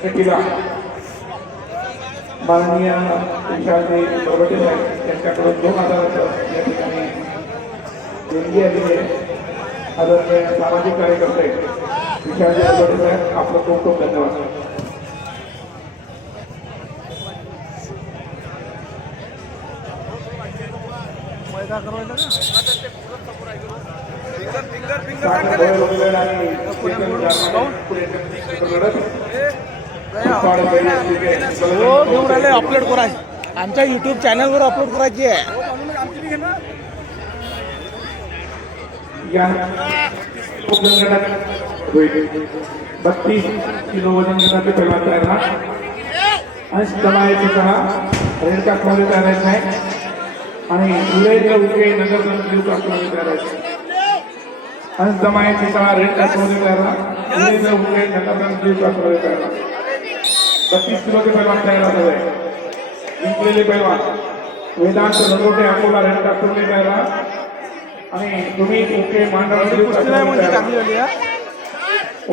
प्रतिभा माननीय विशालजी बरोबर साहेब यांच्याकडून दोन हजाराचं या ठिकाणी देणगी आलेली आहे. आदरणीय सामाजिक कार्यकर्ते विशालजी बरोबर साहेब आपलं खूप खूप धन्यवाद. हो घेऊन राहिले अपलोड करायचे. आमच्या युट्यूब चॅनलवर अपलोड करायची आहे. या बत्तीस किलो वजन गटाचे पैलवान तयार राहा अंश जमायचे सहा रेडका खोले तयार आहे आणि उदय उके नगर दिवसा खोले तयार आहे अंश जमायचे सहा रेडका खोले तयार राहा उदय उके नगर दिवसा खोले तयार पच्चीस किलो के पहलवान तैयार हो गए। इनके लिए पहलवान वेदांत नरोटे अकोला रेणका कह रहा अरे तुम्हें ओके मांडा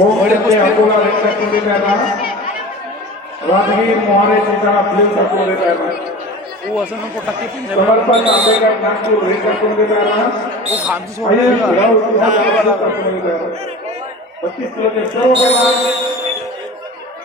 ओम अडते अकोला रेणका कुर्ले मोहरे चिंता फ़िल्म का फिल्मचा कह रहा वो असं नको टाकी समर्पण आंबेडकर नागपूर रेणका कुर्ले गायला वो खांदी सोडले पच्चीस किलो के सर्व पहिलवान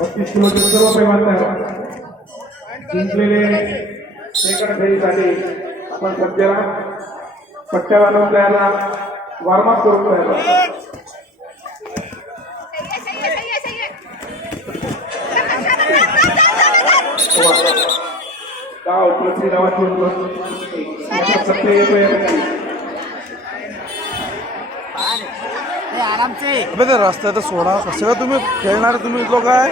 पस्तीस किलो सर्व पैमांतर जिंकलेले सेकंड फेरीसाठी आपण सध्या पट्ट्या वार्मअप करून ते रस्त्यात सोडा. काय तुम्ही खेळणार तुम्ही लोक आहे?